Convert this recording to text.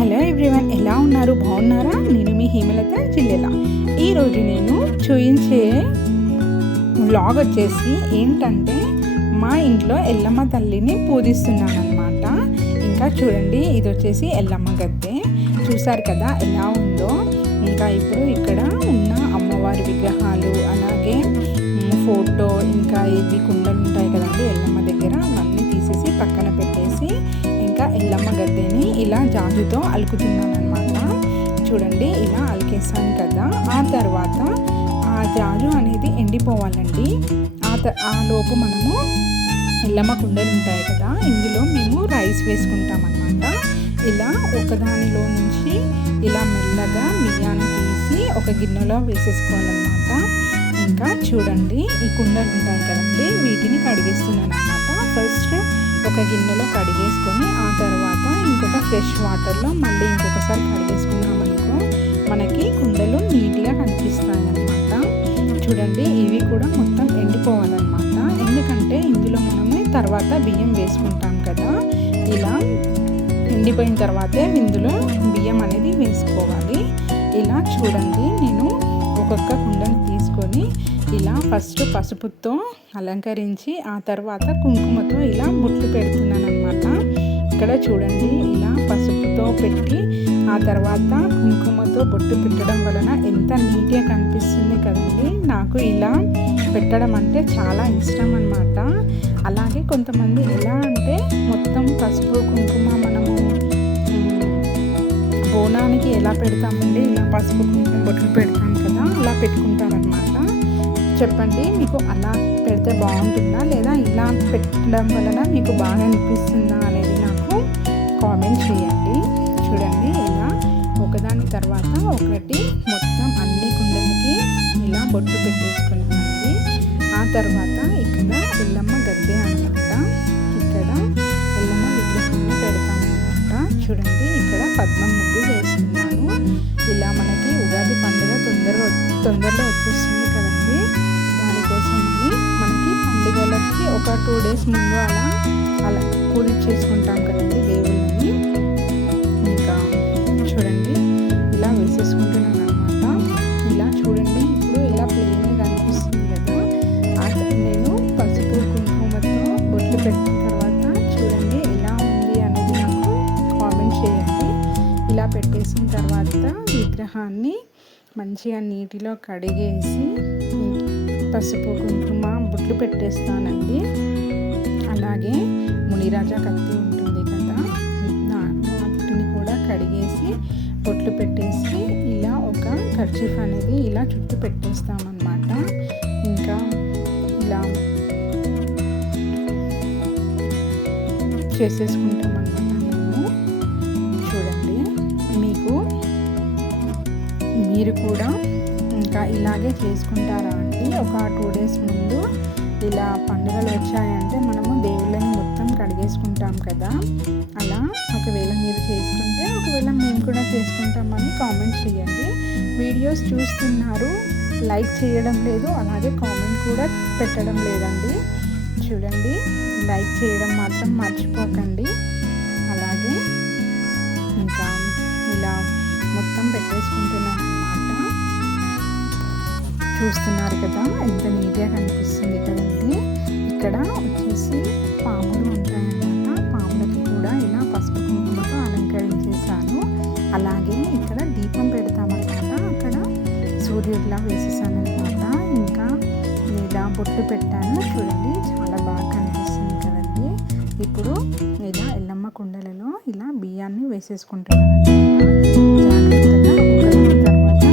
Hello everyone, ఎలా ఉన్నారు? బాగున్నారా? నేను మీ హేమలత జిల్లెల. ఈరోజు నేను చూయించే వ్లాగ్ వచ్చేసి ఏంటంటే మా ఇంట్లో ఎల్లమ్మ తల్లిని పూజిస్తున్నాను అనమాట. ఇంకా చూడండి, ఇది వచ్చేసి ఎల్లమ్మ గద్దె. చూసారు కదా ఎలా ఉందో. ఇంకా ఇప్పుడు ఇక్కడ ఉన్న అమ్మవారి విగ్రహాలు, అలాగే ఫోటో, ఇంకా ఇవి కుండలు ఉంటాయి కదండి ఎల్లమ్మ దగ్గర, అవన్నీ తీసేసి పక్కన పెట్టేసి ఇంకా ఎల్లమ్మ గద్దెని ఇలా జాజుతో అలుకుతున్నాను అనమాట. చూడండి, ఇలా అలికేసాను కదా. ఆ తర్వాత ఆ జాజు అనేది ఎండిపోవాలండి. ఆ లోపు మనము ఎల్లమ్మ కుండలు ఉంటాయి కదా, ఇందులో మేము రైస్ వేసుకుంటాం అనమాట. ఇలా ఒకదానిలో నుంచి ఇలా మెల్లగా బియ్యాన్ని తీసి ఒక గిన్నెలో వేసేసుకోవాలన్నమాట. ఇంకా చూడండి, ఈ కుండలు ఉంటాయి కదండి, వీటిని కడిగేస్తున్నాను అనమాట. ఫస్ట్ ఒక గిన్నెలో కడిగేసుకొని ఆ తర్వాత ఇంకొక ఫ్రెష్ వాటర్లో మళ్ళీ ఇంకొకసారి కడిగేసుకున్నామనుకో మనకి కుండలు నీట్గా కనిపిస్తాయి అన్నమాట. చూడండి, ఇవి కూడా మొత్తం ఎండిపోవాలన్నమాట. ఎందుకంటే ఇందులో మనము తర్వాత బియ్యం వేసుకుంటాం కదా, ఇలా ఎండిపోయిన తర్వాతే ఇందులో బియ్యం అనేది వేసుకోవాలి. ఇలా చూడండి, నేను ఒక్కొక్క కుండను తీసుకొని ఇలా ఫస్ట్ పసుపుతో అలంకరించి ఆ తర్వాత కుంకుమతో ఇలా బొట్లు పెడుతున్నాను అనమాట. ఇక్కడ చూడండి, ఇలా పసుపుతో పెట్టి ఆ తర్వాత కుంకుమతో బొట్టు పెట్టడం వలన ఎంత నీట్గా కనిపిస్తుంది కదండి. నాకు ఇలా పెట్టడం అంటే చాలా ఇష్టం అన్నమాట. అలాగే కొంతమంది ఎలా అంటే మొత్తం పసుపు కుంకుమ మనము బోనానికి ఎలా పెడతామండి, ఇలా పసుపు కుంకుమ బొట్లు పెడతాం కదా, అలా పెట్టుకుంటారనమాట. చెప్పండి, మీకు అలా పెడితే బాగుంటుందా లేదా ఇలా పెట్టడం వలన మీకు బాగా అనిపిస్తుందా అనేది నాకు కామెంట్ చేయండి. చూడండి, ఇలా ఒకదాని తర్వాత ఒకటి మొత్తం అన్ని కుండలకి ఇలా బొట్టు పెట్టేసుకున్నామండి. ఆ తర్వాత ఇక్కడ ఎల్లమ్మ గద్దె అన్నమాట. ఇక్కడ ఎల్లమ్మ విగ్రహాన్ని పెడతామన్నమాట. చూడండి, ఇక్కడ పద్మం ముగ్గు వేస్తున్నాను. ఇలా మనకి ఉగాది పండుగ తొందరలో వచ్చేస్తుంది కదండి, దానికోసమని మనకి పండుగలకి ఒక 2 days ముందు అలా పూజ చేసుకుంటాం కదండి దేవుళ్ళని. ఇంకా చూడండి, ఇలా వేసేసుకుంటున్నాను అనమాట. ఇలా చూడండి, ఇప్పుడు ఇలా ప్లెయిన్గా కనిపిస్తుంది కదా. నేను పసుపు కుంకుమతో బొట్లు పెట్టిన తర్వాత చూడండి ఎలా ఉంది అనేది నాకు కామెంట్ చేయండి. ఇలా పెట్టేసిన తర్వాత విగ్రహాన్ని మంచిగా నీటిలో కడిగేసి పసుపు కుంకుమ బొట్లు పెట్టేస్తానండి. అలాగే మునిరాజా కత్తి ఉంటుంది కదా, వాటిని కూడా కడిగేసి బొట్లు పెట్టేసి ఇలా ఒక కర్చీఫ్ అనేది ఇలా చుట్టూ పెట్టేస్తామన్నమాట. ఇంకా ఇలా చేసేసుకుంటామన్నమాట మేము. చూడండి, మీరు కూడా ఇంకా ఇలాగే చేసుకుంటారా అండి? ఒక 2 days ముందు ఇలా పండుగలు వచ్చాయంటే మనము దేవుళ్ళని మొత్తం కడిగేసుకుంటాం కదా. అలా ఒకవేళ మీరు చేసుకుంటే, ఒకవేళ మేము కూడా చేసుకుంటామని కామెంట్ చేయండి. వీడియోస్ చూస్తున్నారు, లైక్ చేయడం లేదు, అలాగే కామెంట్ కూడా పెట్టడం లేదండి. చూడండి, లైక్ చేయడం మాత్రం మర్చిపోకండి. అలాగే ఇంకా ఇలా మొత్తం పెట్టేసుకుంటున్నాను అన్నమాట. చూస్తున్నారు కదా ఎంత నీట్గా కనిపిస్తుంది కదండి. ఇక్కడ వచ్చేసి పాములు ఉంటాయన్నమాట. పాములకి కూడా ఇలా పసుపు కుంకుమతో అలంకరించేసాను. అలాగే ఇక్కడ దీపం పెడతామన్నమాట. అక్కడ సూర్యుడిలా వేసేసాను అనమాట. ఇంకా ఇలా బొట్టు పెట్టాను. చూడండి, చాలా బాగా కనిపిస్తుంది కదండి. ఇప్పుడు ఇలా ఎల్లమ్మ కుండలలో ఇలా బియ్యాన్ని వేసేసుకుంటున్నాను అనమాట. జాగ్రత్తగా ఒకదాని తర్వాత